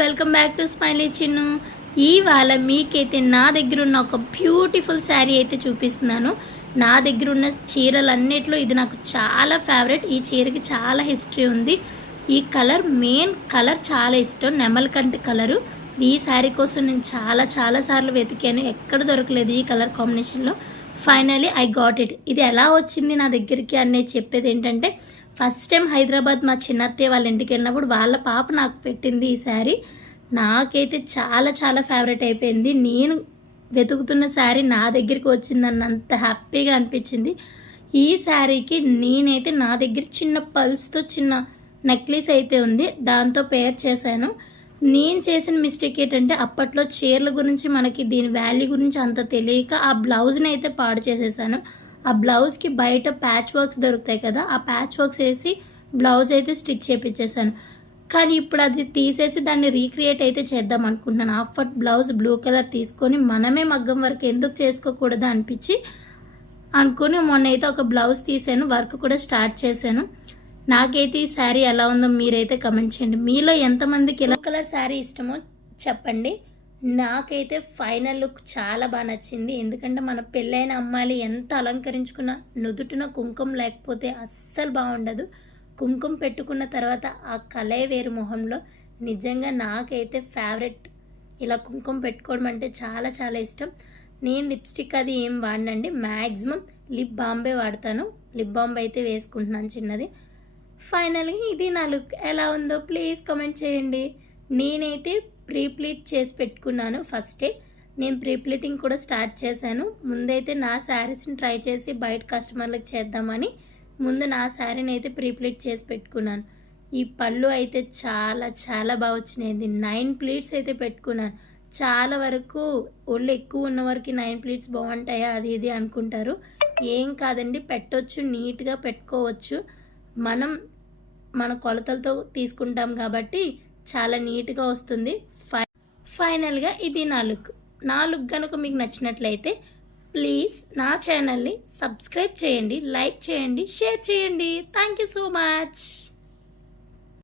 Welcome back to smiley Chinnu. ఇవాళ మీకైతే నా దగ్గర ఉన్న ఒక బ్యూటిఫుల్ శారీ అయితే చూపిస్తున్నాను. నా దగ్గర ఉన్న చీరలన్నిట్లో ఇది నాకు చాలా ఫేవరెట్. ఈ చీరకి చాలా హిస్టరీ ఉంది. ఈ కలర్ మెయిన్ కలర్ చాలా ఇష్టం, నెమలికంటి కలరు. ఈ శారీ కోసం నేను చాలా సార్లు వెతికాను, ఎక్కడ దొరకలేదు ఈ కలర్ కాంబినేషన్లో. Finally I got it. ఇది ఎలా వచ్చింది నా దగ్గరికి అనేది చెప్పేది ఏంటంటే, ఫస్ట్ టైం హైదరాబాద్ మా చిన్నత్తయ్య వాళ్ళ ఇంటికి వెళ్ళినప్పుడు వాళ్ళ పాప నాకు పెట్టింది ఈ శారీ. నాకైతే చాలా ఫేవరెట్ అయిపోయింది. నేను వెతుకుతున్న శారీ నా దగ్గరికి వచ్చిందన్నంత హ్యాపీగా అనిపించింది. ఈ శారీకి నేనైతే నా దగ్గర చిన్న పల్స్తో చిన్న నెక్లెస్ అయితే ఉంది, దాంతో పేర్ చేశాను. నేను చేసిన మిస్టేక్ ఏంటంటే, అప్పట్లో చీరల గురించి మనకి దీని వాల్యూ గురించి అంత తెలియక ఆ బ్లౌజ్ని అయితే పాడు చేసేసాను. ఆ బ్లౌజ్కి బయట ప్యాచ్ వర్క్స్ దొరుకుతాయి కదా, ఆ ప్యాచ్ వర్క్స్ వేసి బ్లౌజ్ అయితే స్టిచ్ చేయించేసాను. కానీ ఇప్పుడు అది తీసేసి దాన్ని రీక్రియేట్ అయితే చేద్దాం అనుకుంటున్నాను. ఆఫ్ బ్లౌజ్ బ్లూ కలర్ తీసుకొని మనమే మగ్గం వర్క్ ఎందుకు చేసుకోకూడదు అనిపించి అనుకుని మొన్న అయితే ఒక బ్లౌజ్ తీసాను, వర్క్ కూడా స్టార్ట్ చేశాను. నాకైతే ఈ శారీ ఎలా ఉందో మీరైతే కమెంట్ చేయండి. మీలో ఎంతమందికి ఎలా కలర్ శారీ ఇష్టమో చెప్పండి. నాకైతే ఫైనల్ లుక్ చాలా బాగా నచ్చింది. ఎందుకంటే మన పెళ్ళైన అమ్మాయిలు ఎంత అలంకరించుకున్నా నుదుటిన కుంకుమ లేకపోతే అస్సలు బాగుండదు. కుంకుమ పెట్టుకున్న తర్వాత ఆ కలే వేరు మొహంలో. నిజంగా నాకైతే ఫేవరెట్ ఇలా కుంకుమ పెట్టుకోవడం అంటే చాలా ఇష్టం. నేను లిప్స్టిక్ అది ఏం వాడనండి, మ్యాక్సిమం లిప్ బాంబే వాడతాను. లిప్ బాంబే అయితే వేసుకుంటున్నాను చిన్నది. ఫైనల్గా ఇది నా లుక్. ఎలా ఉందో ప్లీజ్ కమెంట్ చేయండి. నేనైతే ప్రీప్లీట్ చేసి పెట్టుకున్నాను. ఫస్టే నేను ప్రీప్లీటింగ్ కూడా స్టార్ట్ చేశాను. ముందైతే నా శారీస్ని ట్రై చేసి బయట కస్టమర్లకు చేద్దామని ముందు నా శారీని అయితే ప్రీప్లీట్ చేసి పెట్టుకున్నాను. ఈ పళ్ళు అయితే చాలా బాగా వచ్చినాయి. 9 ప్లీట్స్ అయితే పెట్టుకున్నాను. చాలా వరకు ఒళ్ళు ఎక్కువ ఉన్న వరకు 9 ప్లీట్స్ బాగుంటాయా అది ఇది అనుకుంటారు. ఏం కాదండి, పెట్టొచ్చు, నీట్గా పెట్టుకోవచ్చు. మనం మన కొలతలతో తీసుకుంటాం కాబట్టి చాలా నీట్గా వస్తుంది. ఫైనల్గా ఇది నా లుక్ కనుక మీకు నచ్చినట్లయితే ప్లీజ్ నా ఛానల్ని సబ్స్క్రైబ్ చేయండి, లైక్ చేయండి, షేర్ చేయండి. Thank you so much.